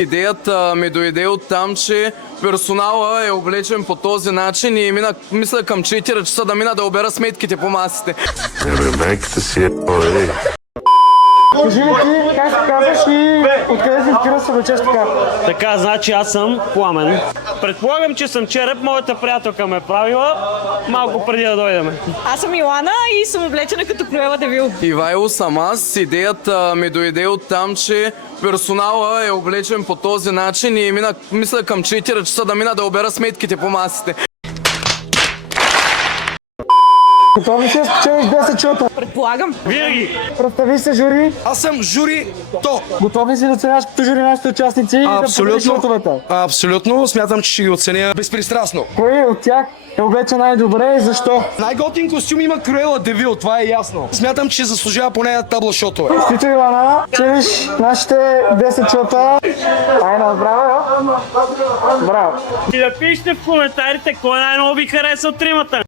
Идеята ми дойде от там, че персонала е облечен по този начин и мисля към 4 часа да мина да обера сметките по масите. Майката си е Кажи ми ти, как се казваш и откъде си открива съвечеш така? Така, значи аз съм Пламен. Предполагам, че съм череп, моята приятелка ме е правила малко преди да дойдем. Аз съм Илана и съм облечена като Круела Девил. Ивайло съм аз. Идеята ми дойде от там, че персонала е облечен по този начин и мисля към 4 часа да мина да обера сметките по масите. Готов ли си да спечелиш 10 чота? Предполагам. Винаги! Представи се жури. Аз съм жури То. Готов ли си да оценяш като жури нашите участници и да победиш чотовете? Абсолютно. Смятам, че ще ги оценя безпристрастно. Кой от тях е облечен най-добре и защо? Най-готин костюм има Круела Девил, това е ясно. Смятам, че заслужава поне табла шотове. Честито, Илана, целиш нашите 10 чота. Айна, браво! Браво! И да пишете в коментарите кой най-много ви хареса от тримата.